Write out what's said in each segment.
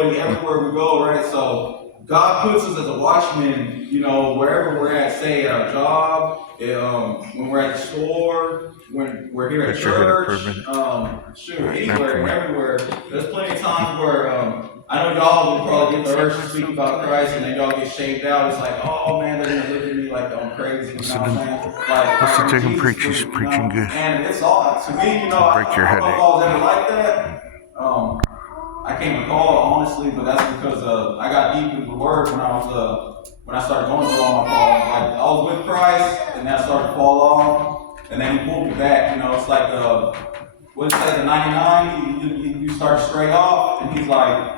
anybody everywhere we go, right? So God puts us as a watchman, you know, wherever we're at, say at our job, when we're at the store, when we're here at church, anywhere and everywhere. There's plenty of times where I know y'all will probably get the urge to speak about Christ, and then y'all get shaved out. It's like, oh man, they're gonna look at me like I'm crazy. You know what I'm saying? Like, listen to him preach. He's preaching good. And it's all to me, you know. Break your I don't know if headache. I was ever like that. I can't recall honestly, but that's because I got deep into the Word when I started going through all my problems. Like I was with Christ, and then I started to fall off, and then He pulled me back. You know, it's like what it says in 99. You start straight off, and He's like,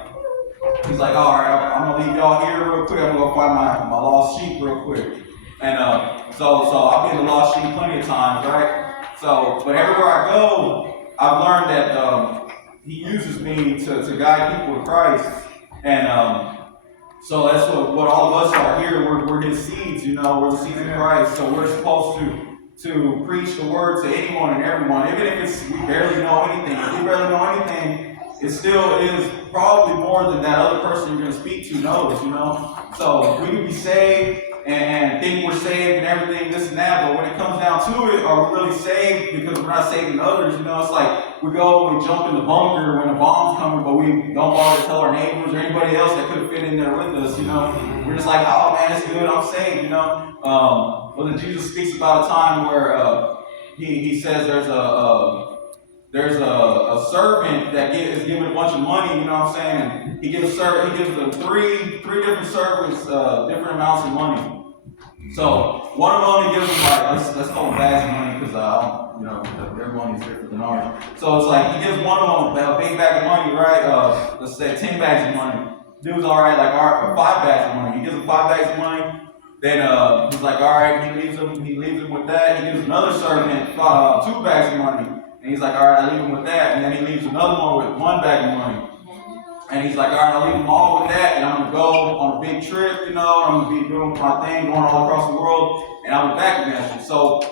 all right, I'm gonna leave y'all here real quick. I'm gonna go find my lost sheep real quick. And so I've been the lost sheep plenty of times, right? So, but everywhere I go, I've learned that He uses me to guide people to Christ, and so that's what all of us are here. We're His seeds, you know. We're the seeds of Christ, so we're supposed to preach the word to anyone and everyone, even if we barely know anything. If we barely know anything, it still is probably more than that other person you're going to speak to knows, you know. So we can be saved and think we're saved and everything, this and that, but when it comes down to it, are we really saved because we're not saving others? You know, it's like we jump in the bunker when a bomb's coming, but we don't bother to tell our neighbors or anybody else that could have fit in there with us, you know. We're just like, oh man, it's good, I'm saved, you know. Well, then Jesus speaks about a time where he says there's a servant that is given a bunch of money, you know what I'm saying? He gives them three different servants different amounts of money. So one of them he gives them like let's call them bags of money because you know their money is different than ours. So it's like he gives one of them a big bag of money, right? Let's say 10 bags of money. Dude's all right, like all right, 5 bags of money. He gives him 5 bags of money. Then he's like, all right, he leaves him with that. He gives another servant 2 bags of money. And he's like, all right, I leave him with that. And then he leaves another one with 1 bag of money. And he's like, all right, I'll leave them all with that. And I'm going to go on a big trip, you know. I'm going to be doing my thing, going all across the world. And I'll be back again. So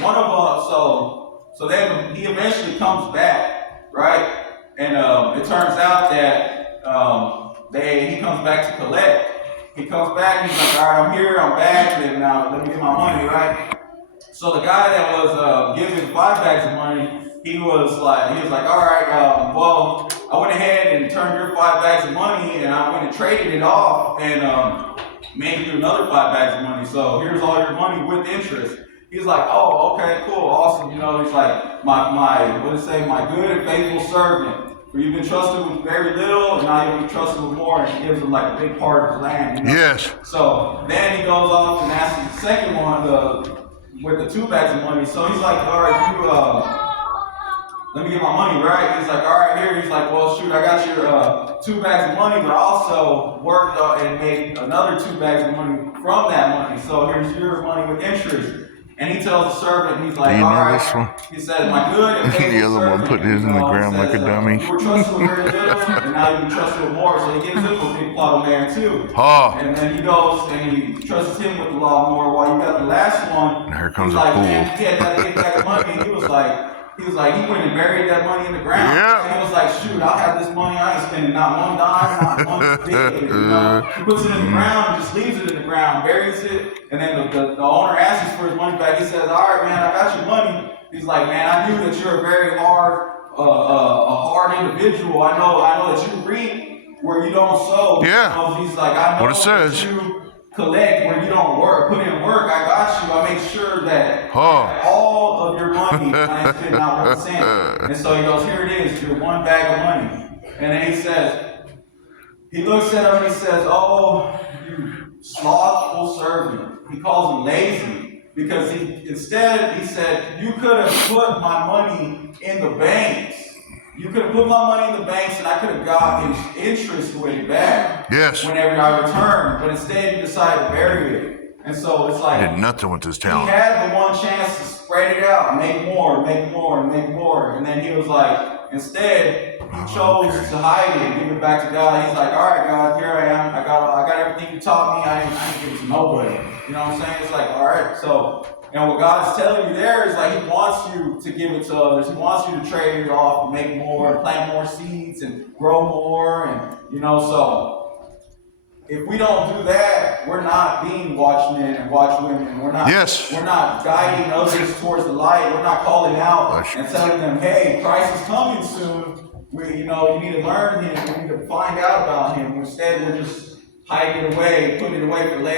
one of them, so then he eventually comes back, right? And it turns out that he comes back to collect. He comes back and he's like, all right, I'm here, I'm back, and now let me get my money, right? So the guy that was giving 5 bags of money, he was like, all right, well, I went ahead and turned your 5 bags of money, and I went and traded it off, and made you another 5 bags of money. So here's all your money with interest. He's like, oh, okay, cool, awesome. You know, he's like, my good and faithful servant. For you've been trusted with very little, and now you'll be trusted with more. And he gives him like a big part of his land. You know? Yes. So then he goes off and asks the second one with the 2 bags of money. So he's like, all right, let me get my money, right? He's like, all right, here. He's like, well, shoot, I got your 2 bags of money, but I also worked and made another 2 bags of money from that money. So here's your money with interest. And he tells the servant, he's like, all right. He said, my good and faithful the other one put his in the ground like a dummy. You were trusted with very little, and now you can trust with more. So he gives him a big plot of land too. Oh. And then he goes and he trusts him with a lot more. While you got the last one, And here comes he's like, a pool. man, he had that 8 bag of money. And he was like, he went and buried that money in the ground. Yeah. And he was like, shoot, I'll have this money. I ain't spending not one dime, not one bit. You know? He puts it in the ground and just leaves it in the ground, buries it. And then the owner asks for his money back. He says, all right, man, I got your money. He's like, man, I knew that you're a very hard individual. I know that you reap where you don't sow. Yeah. You know? He's like, I know what it says. That you collect where you don't work, put in work. I got you. I make sure that all of your money, I ain't spending not 1 cent. And so he goes, here it is, your 1 bag of money. And then he looks at him and he says, oh, you slothful servant. He calls him lazy because he said, you could have put my money in the banks. You could have put my money in the banks and I could have got his interest way back. Yes. Whenever I returned. But instead you decided to bury it. And so it's like, He did nothing with his talent. He had the one chance to spread it out, make more. And then he was like, instead, he chose to hide it and give it back to God. He's like, all right, God, here I am. I got everything you taught me. I ain't give it to nobody. You know what I'm saying? It's like, all right. So And what God's telling you there is like He wants you to give it to others. He wants you to trade it off and make more, plant more seeds and grow more, and so if we don't do that, we're not being watchmen and watchwomen. We're not. Yes. We're not guiding others towards the light. We're not calling out and telling them, "Hey, Christ is coming soon. You need to learn Him. You need to find out about Him." Instead, we're just hiding it away, putting it away for later.